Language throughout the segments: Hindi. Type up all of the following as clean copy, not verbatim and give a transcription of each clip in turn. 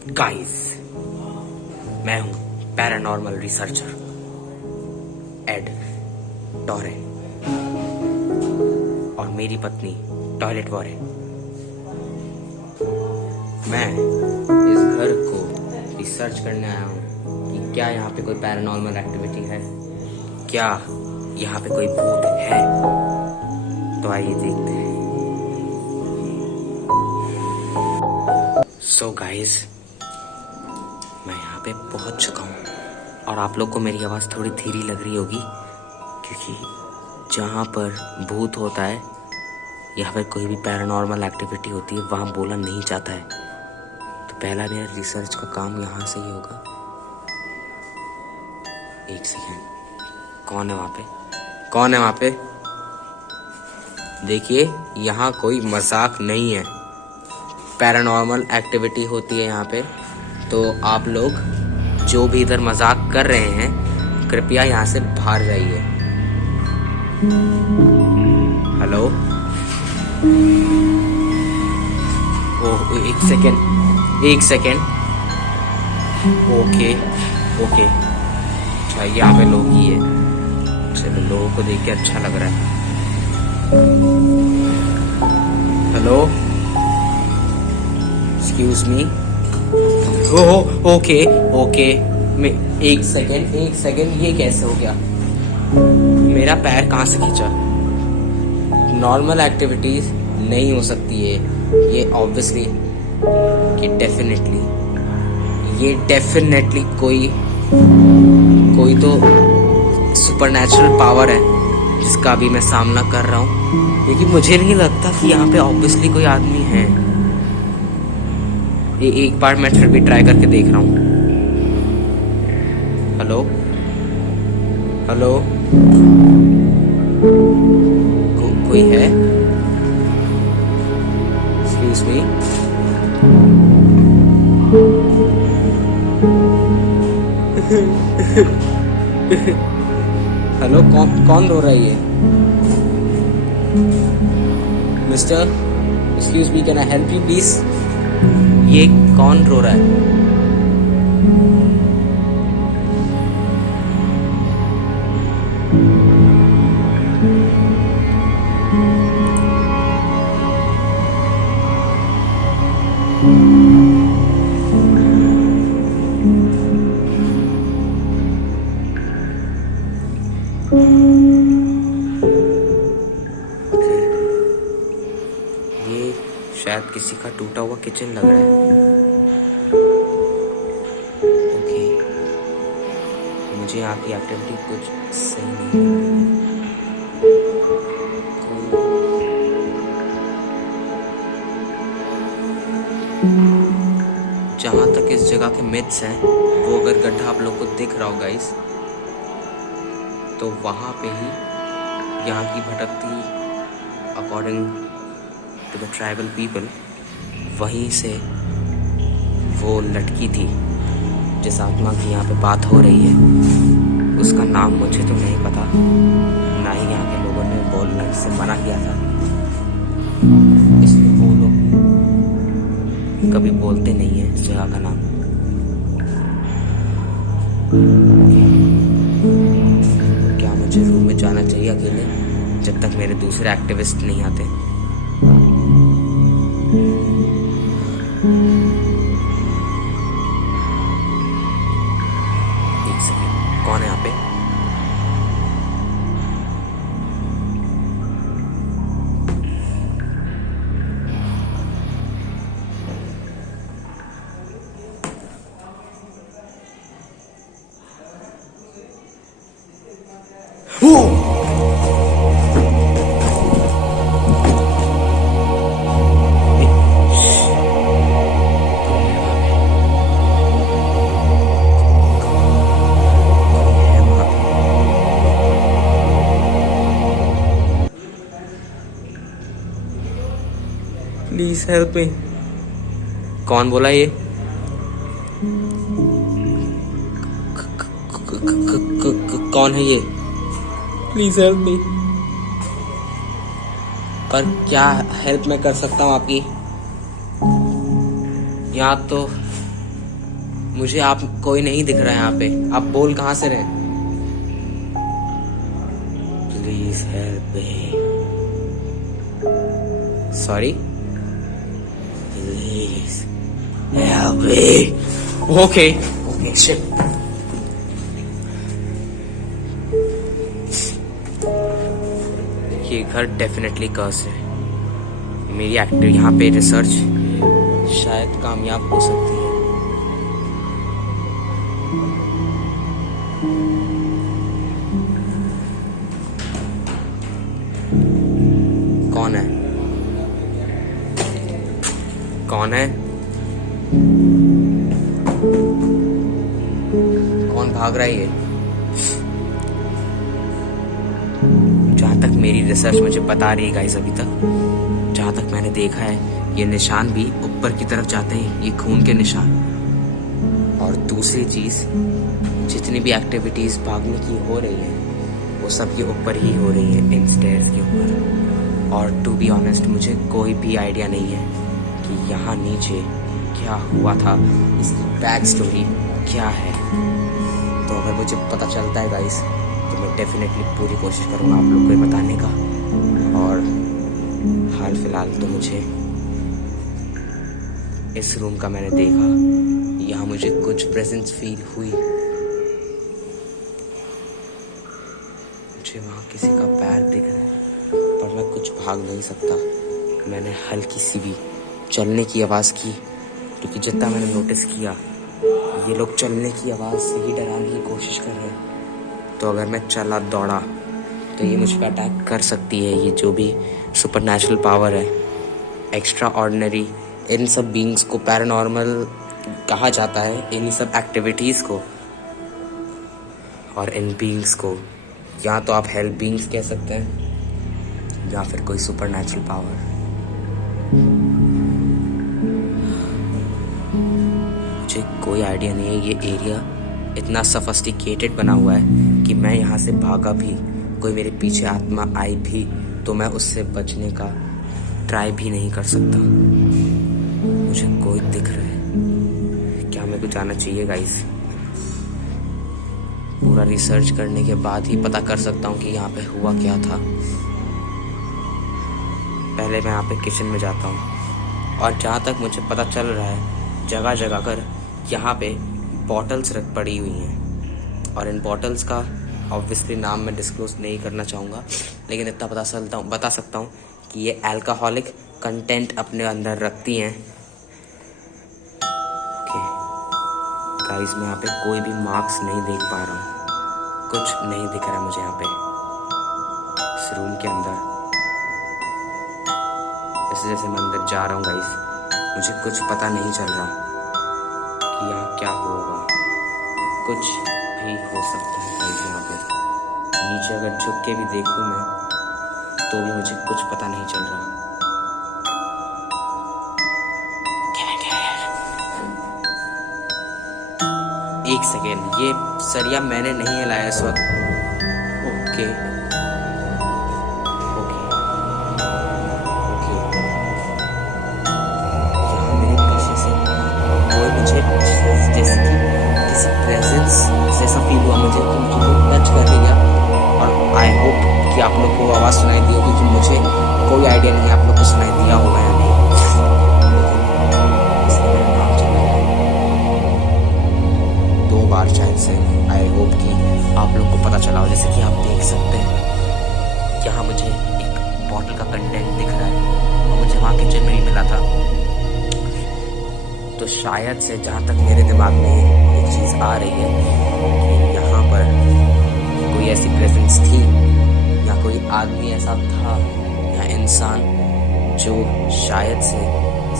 गाइस, मैं हूं पैरानॉर्मल रिसर्चर एड टॉरेन और मेरी पत्नी टॉयलेट वॉरेन। मैं इस घर को रिसर्च करने आया हूं कि क्या यहाँ पे कोई पैरानॉर्मल एक्टिविटी है, क्या यहाँ पे कोई भूत है। तो आइए देखते हैं। सो गाइस, मैं यहाँ पे पहुँच चुका हूँ और आप लोग को मेरी आवाज़ थोड़ी धीरे लग रही होगी क्योंकि जहाँ पर भूत होता है या फिर कोई भी पैरानॉर्मल एक्टिविटी होती है वहाँ बोला नहीं जाता है। तो पहला मेरा रिसर्च का काम यहाँ से ही होगा। एक सेकेंड, कौन है वहाँ पे? कौन है वहाँ पे? देखिए, यहाँ कोई मजाक नहीं है, पैरानॉर्मल एक्टिविटी होती है यहाँ पे। तो आप लोग जो भी इधर मजाक कर रहे हैं कृपया यहाँ से बाहर जाइए। हेलो, ओह एक सेकेंड। ओके, अच्छा यहाँ पे लोग ही है। चलो, लोगों को देख के अच्छा लग रहा है। Hello, excuse me. ओके, मैं एक सेकेंड, ये कैसे हो गया? मेरा पैर कहाँ से खींचा? नॉर्मल एक्टिविटीज नहीं हो सकती है ये, ऑब्वियसली कि डेफिनेटली कोई तो सुपरनैचुरल पावर है जिसका अभी मैं सामना कर रहा हूँ, लेकिन मुझे नहीं लगता कि यहाँ पे ऑब्वियसली कोई आदमी है। एक बार मैं फिर भी ट्राई करके देख रहा हूँ। हेलो, कोई है? Excuse me. हेलो, कौन रो रहा है ये? Mister, excuse me, can I help you please? ये कौन रो रहा है? ये शायद किसी का टूटा हुआ किचन लग रहा है। ओके, मुझे यहाँ की एक्टिविटी कुछ सही नहीं लग रही है। जहाँ तक इस जगह के मिथ्स हैं, वो अगर गड्ढा आप लोग को दिख रहा हो गाइस, तो वहाँ पे ही यहाँ की भटकती, according to the tribal people, वहीं से वो लड़की थी जिस आत्मा की यहाँ पे बात हो रही है। उसका नाम मुझे तो नहीं पता, ना ही यहाँ के लोगों ने बोलने से मना किया था, इसलिए वो लोग कभी बोलते नहीं है इस जगह का नाम। क्या मुझे रूम में जाना चाहिए अकेले जब तक मेरे दूसरे एक्टिविस्ट नहीं आते? एक सेकेंड, कौन है यहाँ पे? Please help me. कौन बोला ये? कौन है ये? Please help me. पर क्या हेल्प मैं कर सकता हूँ आपकी? यहाँ तो मुझे आप कोई नहीं दिख रहा है यहाँ पे। आप बोल कहाँ से रहे? Please help me. Sorry, please help me. Okay okay shit. ये घर डेफिनेटली कर्स है। मेरी एक्टर यहाँ पे रिसर्च शायद कामयाब हो सकती है। कौन है? कौन है? कौन भाग रहा है ये? जहाँ तक मेरी रिसर्च मुझे बता रही है गाइस, अभी तक जहाँ तक मैंने देखा है, ये निशान भी ऊपर की तरफ जाते हैं, ये खून के निशान। और दूसरी चीज़, जितनी भी एक्टिविटीज़ भागने की हो रही है वो सब ये ऊपर ही हो रही है, इन स्टेयर्स के ऊपर। और टू बी ऑनेस्ट मुझे कोई भी आइडिया नहीं है कि यहाँ नीचे क्या हुआ था, इसकी बैक स्टोरी क्या है। तो अगर मुझे पता चलता है गाइस तो मैं डेफिनेटली पूरी कोशिश करूँगा आप लोग को बताने का। और हाल फिलहाल तो मुझे इस रूम का मैंने देखा, यहाँ मुझे कुछ प्रेजेंस फील हुई। मुझे वहाँ किसी का पैर दिख रहा है पर मैं कुछ भाग नहीं सकता। मैंने हल्की सी भी चलने की आवाज़ की, क्योंकि जितना मैंने नोटिस किया ये लोग चलने की आवाज़ से ही डराने की कोशिश कर रहे हैं। तो अगर मैं चला दौड़ा तो ये मुझ पर अटैक कर सकती है। ये जो भी सुपर नेचुरल पावर है, एक्स्ट्रा ऑर्डिनरी, इन सब बीइंग्स को पैरानॉर्मल कहा जाता है, इन सब एक्टिविटीज़ को और इन बीइंग्स को या तो आप हेल्प बीइंग्स कह सकते हैं या फिर कोई सुपर नेचुरल पावर। मुझे कोई आइडिया नहीं है। ये एरिया इतना सफिस्टिकेटेड बना हुआ है कि मैं यहाँ से भागा भी, कोई मेरे पीछे आत्मा आई भी तो मैं उससे बचने का ट्राई भी नहीं कर सकता। मुझे कोई दिख रहा है। क्या मेरे को जाना चाहिए गाइस? पूरा रिसर्च करने के बाद ही पता कर सकता हूँ कि यहाँ पे हुआ क्या था। पहले मैं यहाँ पे किचन में जाता हूँ। और जहाँ तक मुझे पता चल रहा है, जगह जगह कर यहाँ पे बॉटल्स रख पड़ी हुई हैं। और इन बॉटल्स का ऑब्वियसली नाम मैं डिस्क्लोज नहीं करना चाहूँगा, लेकिन इतना बता सकता हूँ कि ये अल्कोहलिक कंटेंट अपने अंदर रखती हैं। ओके गाइस, मैं यहाँ पे कोई भी मार्क्स नहीं देख पा रहा हूँ, कुछ नहीं दिख रहा है मुझे यहाँ पे इस रूम के अंदर। जैसे जैसे मैं अंदर जा रहा हूँ गाइस, मुझे कुछ पता नहीं चल रहा कि यहाँ क्या होगा। कुछ भी हो सकता है गाइस। यहाँ पे नीचे अगर झुक के भी देखूँ मैं तो भी मुझे कुछ पता नहीं चल रहा। एक सेकेंड, ये सरिया मैंने नहीं हिलाया इस वक्त। ओके ओके ओके, यहाँ मेरे पीछे से कोई मुझे जैसे कि किसी प्रेजेंस जैसा फील हुआ मुझे कि मुझे कोई टच कर लिया। और आई होप कि आप लोग को आवाज़ सुनाई दी होगी, क्योंकि मुझे कोई आइडिया नहीं है आप लोग को सुनाई दिया होगा या नहीं। शायद से आई होप कि आप लोग को पता चला हो। जैसे कि आप देख सकते हैं यहाँ मुझे एक बॉटल का कंटेंट दिख रहा है और मुझे वहाँ किचन में ही मिला था। तो शायद से जहाँ तक मेरे दिमाग में एक चीज़ आ रही है कि यहाँ पर कोई ऐसी प्रेजेंस थी या कोई आदमी ऐसा था या इंसान जो शायद से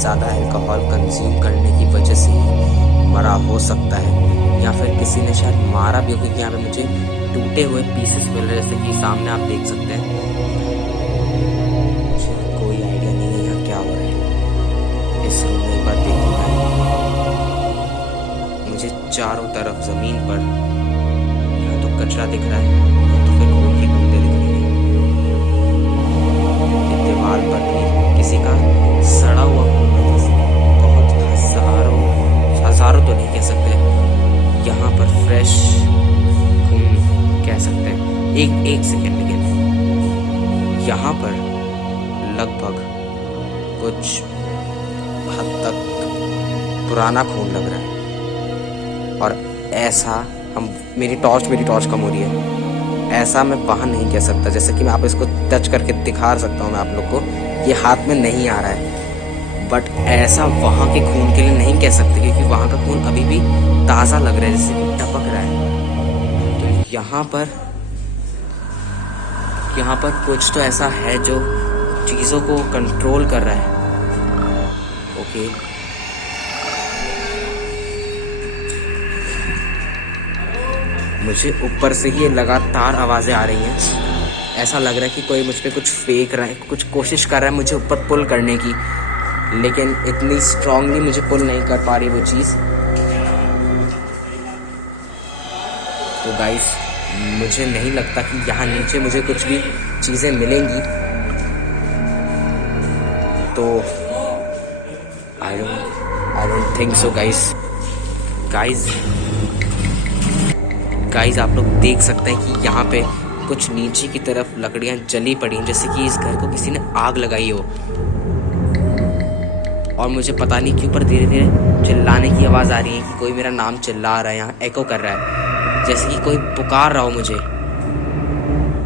ज़्यादा अल्कोहल कंज्यूम करने की वजह से मरा हो सकता है, या फिर किसी ने शायद मारा भी हो। क्योंकि यहाँ पे मुझे टूटे हुए पीसेस मिल रहे हैं, जैसे कि सामने आप देख सकते हैं। मुझे कोई आइडिया नहीं है यहाँ क्या हो रहा है। इस रूम में एक बार देखूँ मैं, मुझे चारों तरफ ज़मीन पर या तो कचरा दिख रहा है या तो फिर खून की बूंदें दिख रही हैं। दीवार पर भी किसी का सड़ा हुआ खून है, बहुत हज़ारों तो नहीं कह सकते, फ्रेश खून कह सकते हैं। एक सेकेंड, लेकिन यहाँ पर लगभग कुछ हद तक पुराना खून लग रहा है, और ऐसा मेरी टॉर्च कम हो रही है, ऐसा मैं वहाँ नहीं कह सकता। जैसे कि मैं आप इसको टच करके दिखा सकता हूँ मैं आप लोग को, ये हाथ में नहीं आ रहा है, बट ऐसा वहाँ के खून के लिए नहीं कह सकते, क्योंकि वहाँ का खून अभी भी ताज़ा लग रहा है, जैसे कि टपक रहा है। तो यहाँ पर कुछ तो ऐसा है जो चीज़ों को कंट्रोल कर रहा है। ओके, मुझे ऊपर से ये लगातार आवाज़ें आ रही हैं। ऐसा लग रहा है कि कोई मुझ पे कुछ फेंक रहा है, कुछ कोशिश कर रहा है मुझे ऊपर पुल करने की, लेकिन इतनी स्ट्रांगली मुझे पुल नहीं कर पा रही वो चीज़। तो गाइस, मुझे नहीं लगता कि यहाँ नीचे मुझे कुछ भी चीज़ें मिलेंगी। तो I don't think so guys, आप लोग देख सकते हैं कि यहाँ पे कुछ नीचे की तरफ लकड़ियाँ जली पड़ी हैं, जैसे कि इस घर को किसी ने आग लगाई हो। और मुझे पता नहीं क्यों पर धीरे धीरे चिल्लाने की आवाज़ आ रही है कि कोई मेरा नाम चिल्ला रहा है, यहाँ एको कर रहा है, जैसे कि कोई पुकार रहा हो मुझे,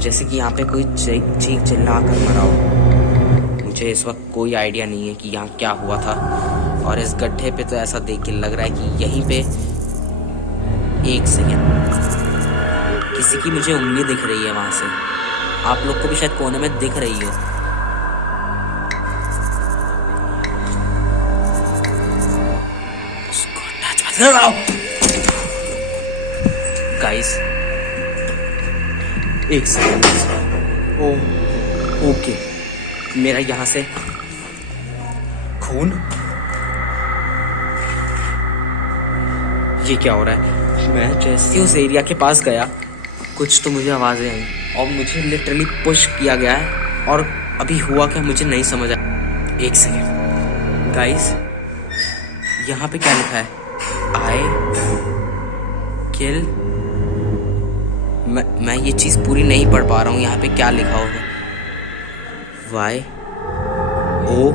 जैसे कि यहाँ पे कोई चीख चिल्ला कर मरा हो। मुझे इस वक्त कोई आइडिया नहीं है कि यहाँ क्या हुआ था। और इस गड्ढे पे तो ऐसा देख के लग रहा है कि यहीं पे, एक सेकेंड, किसी की मुझे उंगली दिख रही है वहां से। आप लोग को भी शायद कोने में दिख रही हो। गाइस, एक सेकेंड। ओके, मेरा यहाँ से खून, ये क्या हो रहा है? मैं जैसे उस एरिया के पास गया, कुछ तो मुझे आवाज़ें आई और मुझे लिटरली पुश किया गया है, और अभी हुआ क्या मुझे नहीं समझ आया। एक सेकेंड गाइस, यहाँ पे क्या लिखा है? आई किल, मैं ये चीज़ पूरी नहीं पढ़ पा रहा हूँ। यहाँ पे क्या लिखा होगा? वाई ओ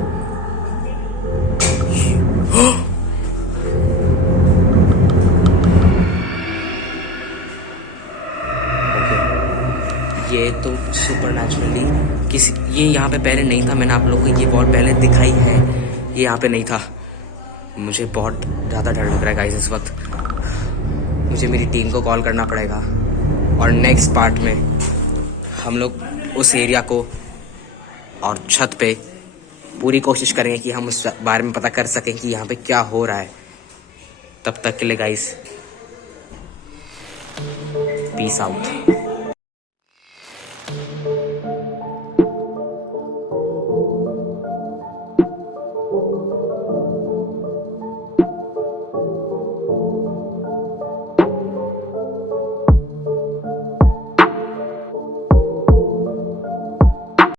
ये तो सुपरनैचुरली ये यहाँ पे पहले नहीं था। मैंने आप लोगों को ये बहुत पहले दिखाई है, ये यहाँ पे नहीं था। मुझे बहुत ज़्यादा डर लग रहा है गाइस इस वक्त। मुझे मेरी टीम को कॉल करना पड़ेगा, और नेक्स्ट पार्ट में हम लोग उस एरिया को और छत पे पूरी कोशिश करेंगे कि हम उस बारे में पता कर सकें कि यहाँ पे क्या हो रहा है। तब तक के लिए गाइस, पीस आउट।